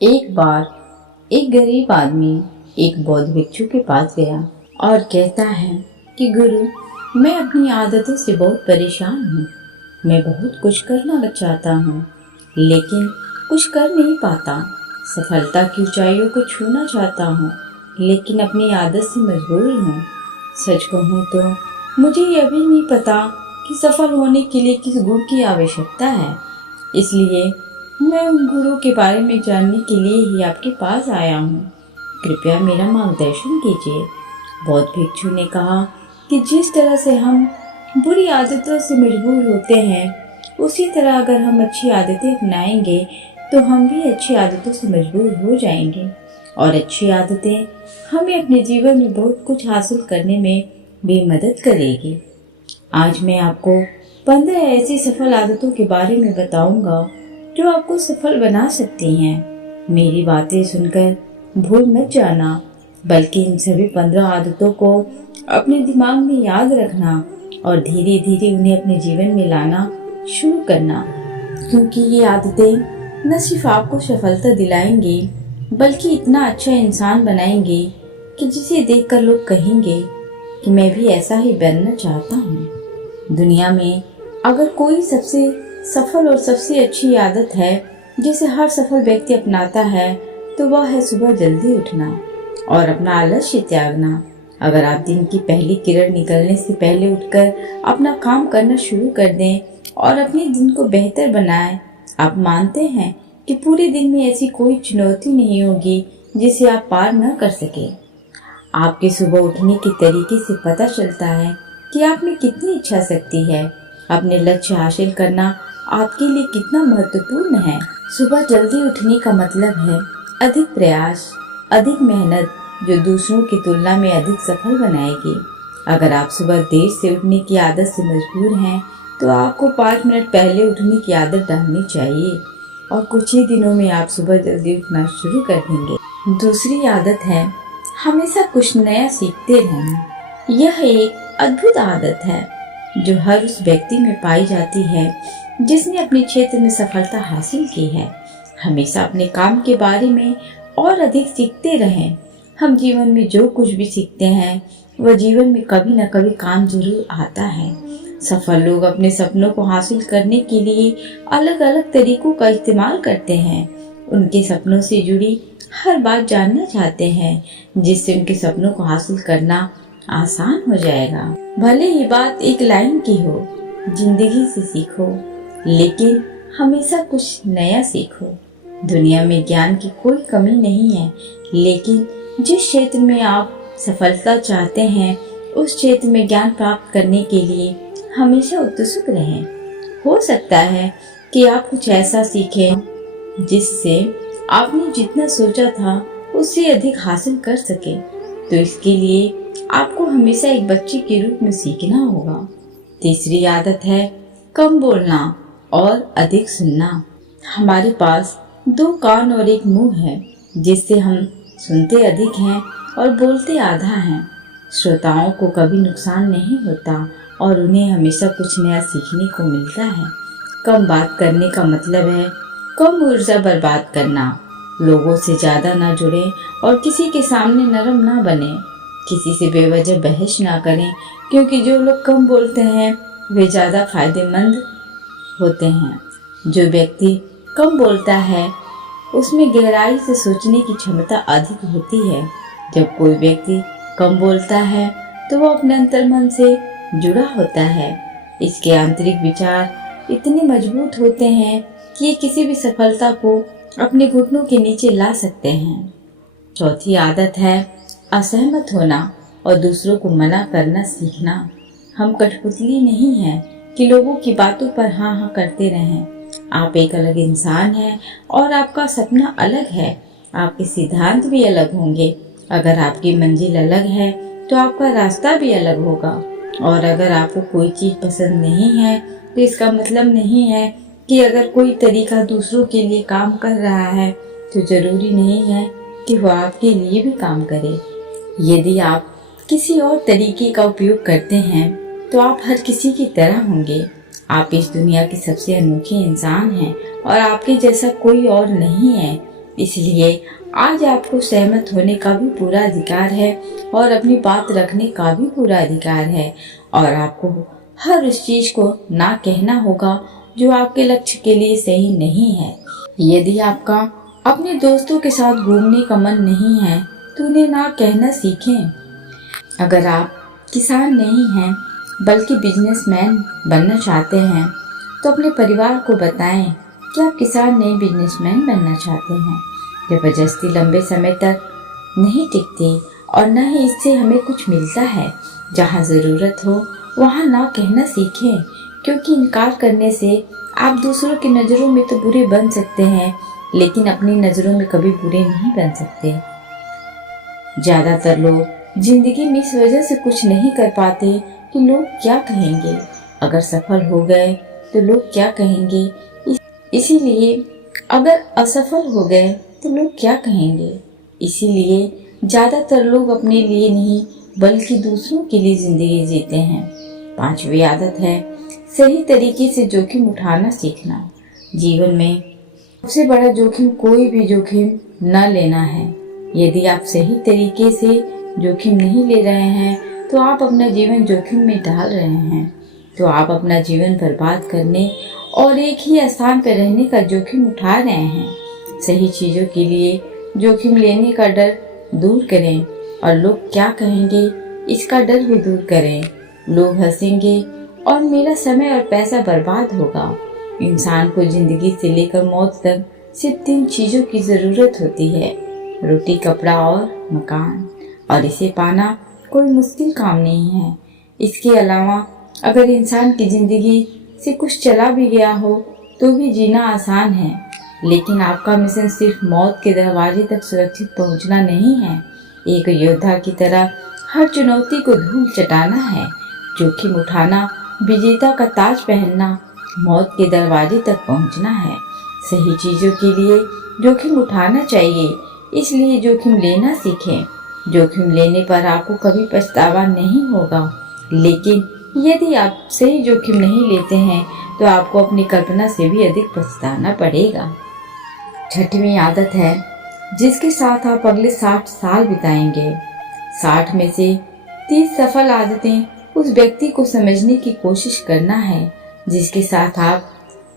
एक बार एक गरीब आदमी एक बौद्ध भिक्षु के पास गया और कहता है कि गुरु, मैं अपनी आदतों से बहुत परेशान हूँ। मैं बहुत कुछ करना चाहता हूँ लेकिन कुछ कर नहीं पाता। सफलता की ऊंचाइयों को छूना चाहता हूँ लेकिन अपनी आदत से मजबूर हूँ। सच कहूँ तो मुझे ये अभी नहीं पता कि सफल होने के लिए किस गुण की आवश्यकता है। इसलिए मैं उन गुणों के बारे में जानने के लिए ही आपके पास आया हूँ। कृपया मेरा मार्गदर्शन कीजिए। बौद्ध भिक्षु ने कहा कि जिस तरह से हम बुरी आदतों से मजबूर होते हैं, उसी तरह अगर हम अच्छी आदतें अपनाएंगे तो हम भी अच्छी आदतों से मजबूर हो जाएंगे और अच्छी आदतें हमें अपने जीवन में बहुत कुछ हासिल करने में भी मदद करेगी। आज मैं आपको 15 ऐसी सफल आदतों के बारे में बताऊंगा जो आपको सफल बना सकती हैं। मेरी बातें सुनकर भूल मत जाना, बल्कि इन सभी 15 आदतों को अपने दिमाग में याद रखना और धीरे धीरे उन्हें अपने जीवन में लाना शुरू करना, क्योंकि ये आदतें न सिर्फ आपको सफलता दिलाएंगी बल्कि इतना अच्छा इंसान बनाएंगी कि जिसे देखकर लोग कहेंगे कि मैं भी ऐसा ही बनना चाहता हूँ। दुनिया में अगर कोई सबसे सफल और सबसे अच्छी आदत है जिसे हर सफल व्यक्ति अपनाता है तो वह है सुबह जल्दी उठना और अपना आलस्य त्यागना। अगर आप दिन की पहली किरण निकलने से पहले उठकर अपना काम करना शुरू कर दें और अपने दिन को बेहतर बनाएं, आप मानते हैं कि पूरे दिन में ऐसी कोई चुनौती नहीं होगी जिसे आप पार न कर सके। आपके सुबह उठने के तरीके से पता चलता है कि आप में कितनी इच्छा शक्ति है। अपने लक्ष्य हासिल करना आपके लिए कितना महत्वपूर्ण है। सुबह जल्दी उठने का मतलब है अधिक प्रयास, अधिक मेहनत जो दूसरों की तुलना में अधिक सफल बनाएगी। अगर आप सुबह देर से उठने की आदत से मजबूर हैं तो आपको 5 मिनट पहले उठने की आदत डालनी चाहिए और कुछ ही दिनों में आप सुबह जल्दी उठना शुरू कर देंगे। दूसरी आदत है हमेशा कुछ नया सीखते रहना। यह एक अद्भुत आदत है जो हर उस व्यक्ति में पाई जाती है जिसने अपने क्षेत्र में सफलता हासिल की है। हमेशा अपने काम के बारे में और अधिक सीखते रहें। हम जीवन में जो कुछ भी सीखते हैं वह जीवन में कभी न कभी काम जरूर आता है। सफल लोग अपने सपनों को हासिल करने के लिए अलग अलग तरीकों का इस्तेमाल करते हैं। उनके सपनों से जुड़ी हर बात जानना चाहते हैं जिससे उनके सपनों को हासिल करना आसान हो जाएगा। भले ही बात एक लाइन की हो, जिंदगी से सीखो लेकिन हमेशा कुछ नया सीखो। दुनिया में ज्ञान की कोई कमी नहीं है, लेकिन जिस क्षेत्र में आप सफलता चाहते हैं उस क्षेत्र में ज्ञान प्राप्त करने के लिए हमेशा उत्सुक रहें। हो सकता है कि आप कुछ ऐसा सीखें जिससे आपने जितना सोचा था उससे अधिक हासिल कर सके। तो इसके लिए आपको हमेशा एक बच्चे के रूप में सीखना होगा। तीसरी आदत है कम बोलना और अधिक सुनना। हमारे पास 2 कान और एक मुंह है जिससे हम सुनते अधिक हैं और बोलते आधा हैं। श्रोताओं को कभी नुकसान नहीं होता और उन्हें हमेशा कुछ नया सीखने को मिलता है। कम बात करने का मतलब है कम ऊर्जा बर्बाद करना। लोगों से ज्यादा ना जुड़े और किसी के सामने नरम ना बने। किसी से बेवजह बहस ना करें, क्योंकि जो लोग कम बोलते हैं वे ज्यादा फायदेमंद होते हैं। जो व्यक्ति कम बोलता है उसमें गहराई से सोचने की क्षमता अधिक होती है। जब कोई व्यक्ति कम बोलता है तो वो अपने अंतर्मन से जुड़ा होता है। इसके आंतरिक विचार इतने मजबूत होते हैं कि ये किसी भी सफलता को अपने घुटनों के नीचे ला सकते हैं। चौथी आदत है असहमत होना और दूसरों को मना करना सीखना। हम कठपुतली नहीं हैं कि लोगों की बातों पर हाँ हाँ करते रहें। आप एक अलग इंसान हैं और आपका सपना अलग है। आपके सिद्धांत भी अलग होंगे। अगर आपकी मंजिल अलग है तो आपका रास्ता भी अलग होगा। और अगर आपको कोई चीज पसंद नहीं है तो इसका मतलब नहीं है कि अगर कोई तरीका दूसरों के लिए काम कर रहा है तो जरूरी नहीं है कि वह आपके लिए भी काम करे। यदि आप किसी और तरीके का उपयोग करते हैं तो आप हर किसी की तरह होंगे। आप इस दुनिया के सबसे अनोखे इंसान हैं और आपके जैसा कोई और नहीं है। इसलिए आज आपको सहमत होने का भी पूरा अधिकार है और अपनी बात रखने का भी पूरा अधिकार है, और आपको हर उस चीज को ना कहना होगा जो आपके लक्ष्य के लिए सही नहीं है। यदि आपका अपने दोस्तों के साथ घूमने का मन नहीं है तो उन्हें ना कहना सीखें। अगर आप किसान नहीं हैं बल्कि बिजनेसमैन बनना चाहते हैं तो अपने परिवार को बताएं कि आप किसान नहीं बिजनेसमैन बनना चाहते हैं। जबरदस्ती लंबे समय तक नहीं टिकती और न ही इससे हमें कुछ मिलता है। जहाँ ज़रूरत हो वहाँ ना कहना सीखें, क्योंकि इनकार करने से आप दूसरों की नज़रों में तो बुरे बन सकते हैं लेकिन अपनी नज़रों में कभी बुरे नहीं बन सकते। ज़्यादातर लोग जिंदगी में इस वजह से कुछ नहीं कर पाते कि लोग क्या कहेंगे। अगर सफल हो गए तो लोग क्या कहेंगे, इसीलिए अगर असफल हो गए तो लोग क्या कहेंगे। इसीलिए ज़्यादातर लोग अपने लिए नहीं बल्कि दूसरों के लिए ज़िंदगी जीते हैं। 5वीं आदत है सही तरीके से जोखिम उठाना सीखना। जीवन में सबसे बड़ा जोखिम कोई भी जोखिम न लेना है। यदि आप सही तरीके से जोखिम नहीं ले रहे हैं तो आप अपना जीवन जोखिम में डाल रहे हैं। तो आप अपना जीवन बर्बाद करने और एक ही स्थान पर रहने का जोखिम उठा रहे हैं। सही चीज़ों के लिए जोखिम लेने का डर दूर करें और लोग क्या कहेंगे इसका डर भी दूर करें। लोग हंसेंगे और मेरा समय और पैसा बर्बाद होगा। इंसान को जिंदगी से लेकर मौत तक सिर्फ 3 चीज़ों की ज़रूरत होती है, रोटी, कपड़ा और मकान, और इसे पाना कोई मुश्किल काम नहीं है। इसके अलावा अगर इंसान की ज़िंदगी से कुछ चला भी गया हो तो भी जीना आसान है, लेकिन आपका मिशन सिर्फ मौत के दरवाजे तक सुरक्षित पहुंचना नहीं है। एक योद्धा की तरह हर चुनौती को धूल चटाना है, जोखिम उठाना, विजेता का ताज पहनना, मौत के दरवाजे तक पहुंचना है। सही चीज़ों के लिए जोखिम उठाना चाहिए, इसलिए जोखिम लेना सीखें। जोखिम लेने पर आपको कभी पछतावा नहीं होगा, लेकिन यदि आप सही जोखिम नहीं लेते हैं तो आपको अपनी कल्पना से भी अधिक पछताना पड़ेगा। 6वीं आदत है जिसके साथ आप अगले 60 साल बिताएंगे। 60 में से 30 सफल आदतें उस व्यक्ति को समझने की कोशिश करना है जिसके साथ आप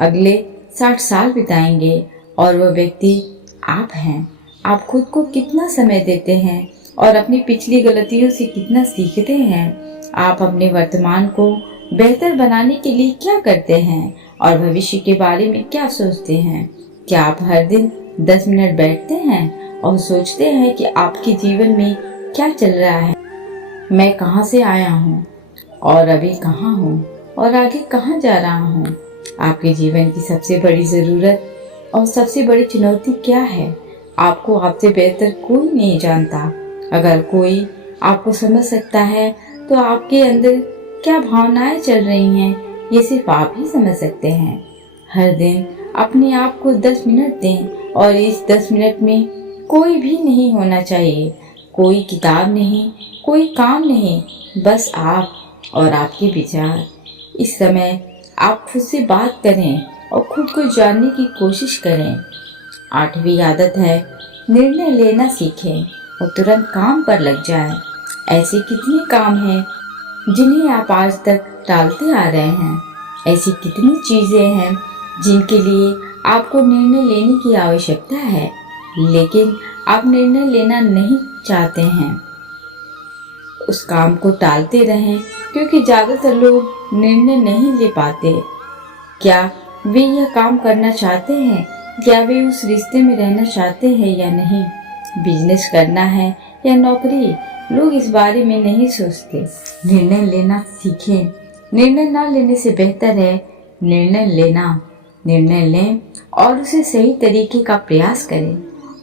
अगले 60 साल बिताएंगे, और वह व्यक्ति आप हैं। आप खुद को कितना समय देते हैं और अपनी पिछली गलतियों से कितना सीखते हैं। आप अपने वर्तमान को बेहतर बनाने के लिए क्या करते हैं और भविष्य के बारे में क्या सोचते हैं। क्या आप हर दिन 10 मिनट बैठते हैं और सोचते हैं कि आपके जीवन में क्या चल रहा है, मैं कहां से आया हूं और अभी कहां हूं और आगे कहां जा रहा हूं। आपके जीवन की सबसे बड़ी ज़रूरत और सबसे बड़ी चुनौती क्या है, आपको आपसे बेहतर कोई नहीं जानता। अगर कोई आपको समझ सकता है तो आपके अंदर क्या भावनाएं चल रही हैं ये सिर्फ आप ही समझ सकते हैं। हर दिन अपने आप को 10 मिनट दें और इस 10 मिनट में कोई भी नहीं होना चाहिए, कोई किताब नहीं, कोई काम नहीं, बस आप और आपके विचार। इस समय आप खुद से बात करें और खुद को जानने की कोशिश करें। 8वीं आदत है निर्णय लेना सीखें और तुरंत काम पर लग जाएं। ऐसे कितने काम हैं जिन्हें आप आज तक टालते आ रहे हैं। ऐसी कितनी चीज़ें हैं जिनके लिए आपको निर्णय लेने की आवश्यकता है, लेकिन आप निर्णय लेना नहीं चाहते हैं। उस काम को टालते रहें, क्योंकि ज़्यादातर लोग निर्णय नहीं ले पाते। क्या वे यह काम करना चाहते हैं, क्या वे उस रिश्ते में रहना चाहते हैं या नहीं, बिजनेस करना है या नौकरी, लोग इस बारे में नहीं सोचते। निर्णय लेना सीखें। निर्णय न लेने से बेहतर है निर्णय लेना। निर्णय लें और उसे सही तरीके का प्रयास करें,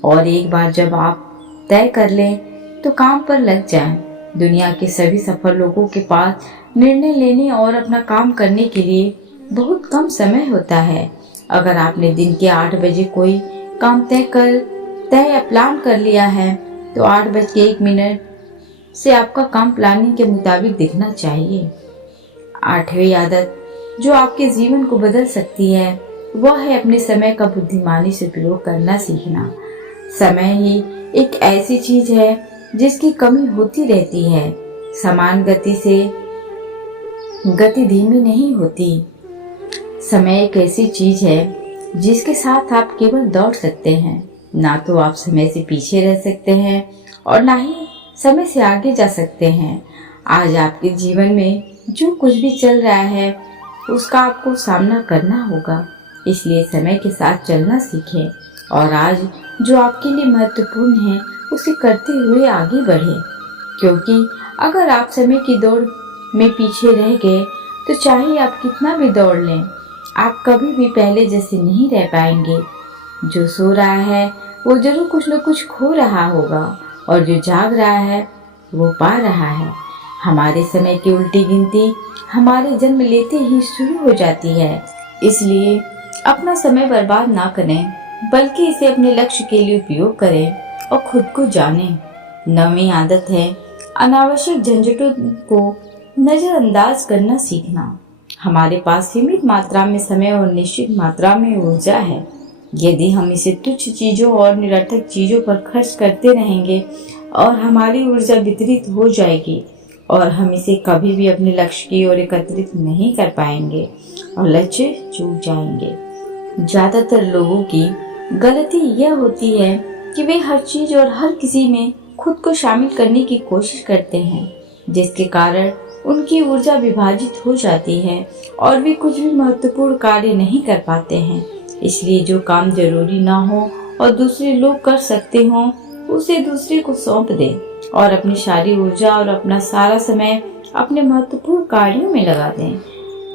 और एक बार जब आप तय कर लें तो काम पर लग जाएं। दुनिया के सभी सफल लोगों के पास निर्णय लेने और अपना काम करने के लिए बहुत कम समय होता है। अगर आपने दिन के 8 बजे कोई काम तय प्लान कर लिया है तो 8:01 से आपका काम प्लानिंग के मुताबिक दिखना चाहिए। 8वीं आदत जो आपके जीवन को बदल सकती है वह है अपने समय का बुद्धिमानी से उपयोग करना सीखना। समय ही एक ऐसी चीज है जिसकी कमी होती रहती है। समान गति से गति धीमी नहीं होती। समय एक ऐसी चीज है जिसके साथ आप केवल दौड़ सकते हैं, ना तो आप समय से पीछे रह सकते हैं और ना ही समय से आगे जा सकते हैं। आज आपके जीवन में जो कुछ भी चल रहा है उसका आपको सामना करना होगा, इसलिए समय के साथ चलना सीखें और आज जो आपके लिए महत्वपूर्ण है उसे करते हुए आगे बढ़ें। क्योंकि अगर आप समय की दौड़ में पीछे रह गए तो चाहे आप कितना भी दौड़ लें, आप कभी भी पहले जैसे नहीं रह पाएंगे। जो सो रहा है वो जरूर कुछ न कुछ खो रहा होगा और जो जाग रहा है वो पा रहा है। हमारे समय की उल्टी गिनती हमारे जन्म लेते ही शुरू हो जाती है। इसलिए अपना समय बर्बाद ना करें, बल्कि इसे अपने लक्ष्य के लिए उपयोग करें और खुद को जानें। 9वीं आदत है अनावश्यक झंझटों को नजरअंदाज करना सीखना। हमारे पास सीमित मात्रा में समय और निश्चित मात्रा में ऊर्जा है। यदि हम इसे तुच्छ चीजों और निरर्थक चीजों पर खर्च करते रहेंगे और हमारी ऊर्जा वितरित हो जाएगी और हम इसे कभी भी अपने लक्ष्य की ओर एकत्रित नहीं कर पाएंगे और लक्ष्य चूक जाएंगे। ज्यादातर लोगों की गलती यह होती है कि वे हर चीज और हर किसी में खुद को शामिल करने की कोशिश करते हैं, जिसके कारण उनकी ऊर्जा विभाजित हो जाती है और वे कुछ भी महत्वपूर्ण कार्य नहीं कर पाते हैं। इसलिए जो काम जरूरी ना हो और दूसरे लोग कर सकते हो उसे दूसरे को सौंप दें और अपनी सारी ऊर्जा और अपना सारा समय अपने महत्वपूर्ण कार्यों में लगा दें।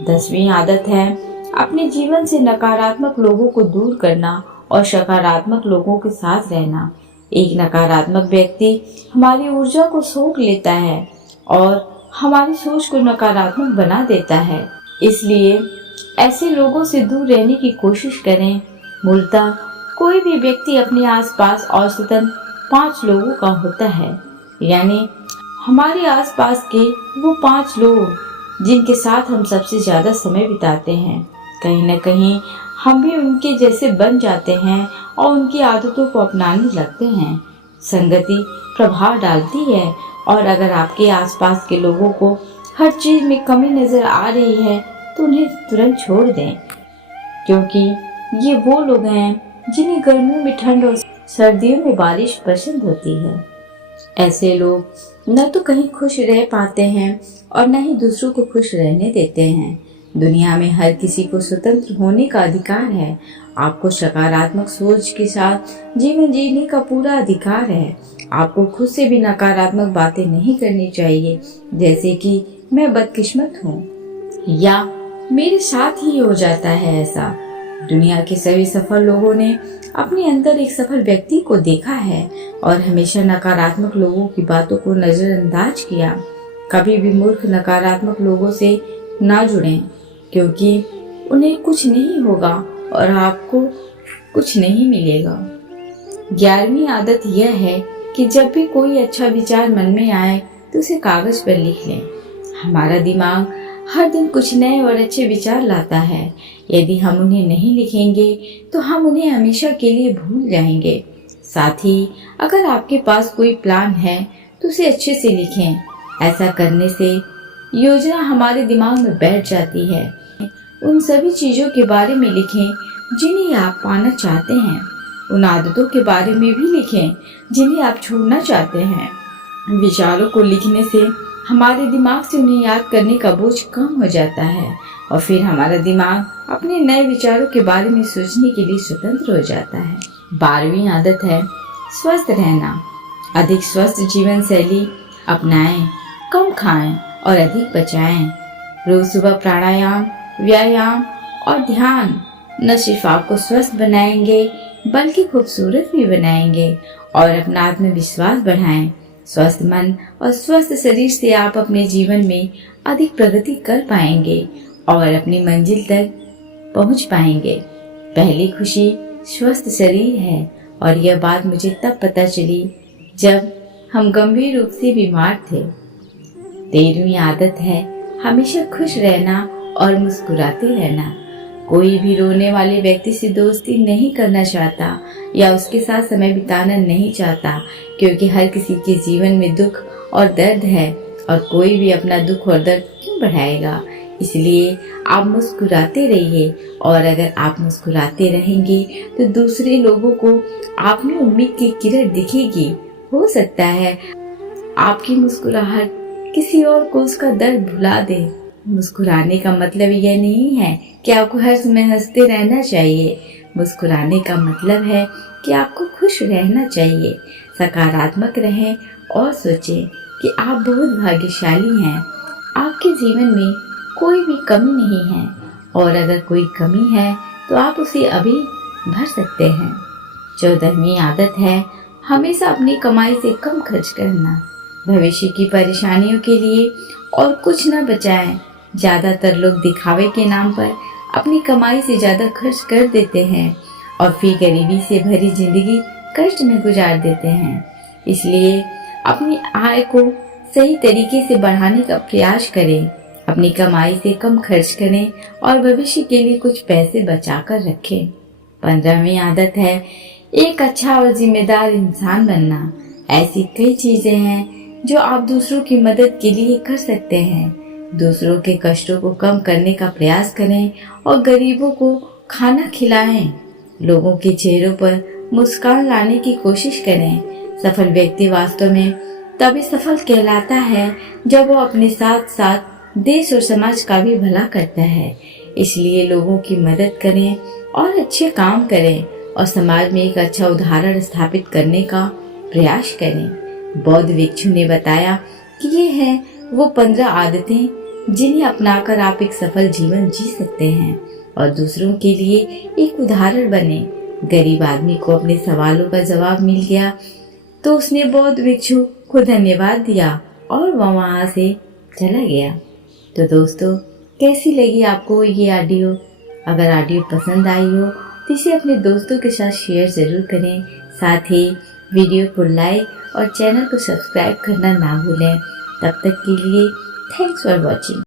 10वीं आदत है अपने जीवन से नकारात्मक लोगों को दूर करना और सकारात्मक लोगों के साथ रहना। एक नकारात्मक व्यक्ति हमारी ऊर्जा को सोख लेता है और हमारी सोच को नकारात्मक बना देता है। इसलिए ऐसे लोगों से दूर रहने की कोशिश करें। मूलतः कोई भी व्यक्ति अपने आसपास औसतन 5 लोगों का होता है, यानी हमारे आसपास के वो 5 लोग जिनके साथ हम सबसे ज्यादा समय बिताते हैं। कहीं न कहीं हम भी उनके जैसे बन जाते हैं और उनकी आदतों को अपनाने लगते हैं। संगति प्रभाव डालती है और अगर आपके आसपास के लोगों को हर चीज में कमी नजर आ रही है तो उन्हें तुरंत छोड़ दें, क्योंकि ये वो लोग हैं जिन्हें गर्मियों में ठंड और सर्दियों में बारिश पसंद होती है। ऐसे लोग न तो कहीं खुश रह पाते हैं और न ही दूसरों को खुश रहने देते हैं। दुनिया में हर किसी को स्वतंत्र होने का अधिकार है। आपको सकारात्मक सोच के साथ जीवन जीने का पूरा अधिकार है। आपको खुद से भी नकारात्मक बातें नहीं करनी चाहिए, जैसे कि मैं बदकिस्मत हूँ या मेरे साथ ही हो जाता है ऐसा। दुनिया के सभी सफल लोगों ने अपने अंदर एक सफल व्यक्ति को देखा है और हमेशा नकारात्मक लोगों की बातों को नजरअंदाज किया। कभी भी मूर्ख नकारात्मक लोगों से ना जुड़ें, क्योंकि उन्हें कुछ नहीं होगा और आपको कुछ नहीं मिलेगा। 11वीं आदत यह है कि जब भी कोई अच्छा विचार मन में आए तो उसे कागज पर लिख लें। हमारा दिमाग हर दिन कुछ नए और अच्छे विचार लाता है। यदि हम उन्हें नहीं लिखेंगे तो हम उन्हें हमेशा के लिए भूल जाएंगे। साथ ही अगर आपके पास कोई प्लान है तो उसे अच्छे से लिखें। ऐसा करने से योजना हमारे दिमाग में बैठ जाती है। उन सभी चीजों के बारे में लिखें जिन्हें आप पाना चाहते हैं। उन आदतों के बारे में भी लिखें जिन्हें आप छोड़ना चाहते हैं। विचारों को लिखने से हमारे दिमाग से उन्हें याद करने का बोझ कम हो जाता है और फिर हमारा दिमाग अपने नए विचारों के बारे में सोचने के लिए स्वतंत्र हो जाता है। 12वीं आदत है स्वस्थ रहना। अधिक स्वस्थ जीवन शैली अपनाएं, कम खाएं और अधिक बचाएं। रोज सुबह प्राणायाम, व्यायाम और ध्यान न सिर्फ आपको स्वस्थ बनाएंगे बल्कि खूबसूरत भी बनाएंगे और अपना आत्मविश्वास बढ़ाएं। स्वस्थ मन और स्वस्थ शरीर से आप अपने जीवन में अधिक प्रगति कर पाएंगे और अपनी मंजिल तक पहुंच पाएंगे। पहली खुशी स्वस्थ शरीर है और यह बात मुझे तब पता चली जब हम गंभीर रूप से बीमार थे। 13वीं आदत है हमेशा खुश रहना और मुस्कुराते रहना। कोई भी रोने वाले व्यक्ति से दोस्ती नहीं करना चाहता या उसके साथ समय बिताना नहीं चाहता, क्योंकि हर किसी के जीवन में दुख और दर्द है और कोई भी अपना दुख और दर्द क्यों बढ़ाएगा। इसलिए आप मुस्कुराते रहिए, और अगर आप मुस्कुराते रहेंगे तो दूसरे लोगों को आप में उम्मीद की किरण दिखेगी। हो सकता है आपकी मुस्कुराहट किसी और को उसका दर्द भुला दे। मुस्कुराने का मतलब यह नहीं है कि आपको हर समय हंसते रहना चाहिए। मुस्कुराने का मतलब है कि आपको खुश रहना चाहिए, सकारात्मक रहें और सोचें कि आप बहुत भाग्यशाली हैं। आपके जीवन में कोई भी कमी नहीं है, और अगर कोई कमी है तो आप उसे अभी भर सकते हैं। 14वीं आदत है हमेशा अपनी कमाई से कम खर्च करना। भविष्य की परेशानियों के लिए और कुछ न बचाएं। ज्यादातर लोग दिखावे के नाम पर अपनी कमाई से ज्यादा खर्च कर देते हैं और फिर गरीबी से भरी जिंदगी कष्ट में गुजार देते हैं। इसलिए अपनी आय को सही तरीके से बढ़ाने का प्रयास करें, अपनी कमाई से कम खर्च करें और भविष्य के लिए कुछ पैसे बचा कर रखें। 15वीं आदत है एक अच्छा और जिम्मेदार इंसान बनना। ऐसी कई चीजें हैं जो आप दूसरों की मदद के लिए कर सकते हैं। दूसरों के कष्टों को कम करने का प्रयास करें और गरीबों को खाना खिलाएं। लोगों के चेहरों पर मुस्कान लाने की कोशिश करें। सफल व्यक्ति वास्तव में तभी सफल कहलाता है जब वो अपने साथ साथ देश और समाज का भी भला करता है। इसलिए लोगों की मदद करें और अच्छे काम करें और समाज में एक अच्छा उदाहरण स्थापित करने का प्रयास करें। बौद्ध भिक्षु ने बताया कि ये हैं वो 15 आदतें जिन्हें अपनाकर आप एक सफल जीवन जी सकते हैं और दूसरों के लिए एक उदाहरण बने। गरीब आदमी को अपने सवालों का जवाब मिल गया तो उसने बौद्ध भिक्षु को धन्यवाद दिया और वह वहां से चला गया। तो दोस्तों, कैसी लगी आपको ये ऑडियो? अगर ऑडियो पसंद आई हो तो इसे अपने दोस्तों के साथ शेयर जरूर करें। साथ ही वीडियो को लाइक और चैनल को सब्सक्राइब करना ना भूलें। तब तक के लिए थैंक्स फॉर वॉचिंग।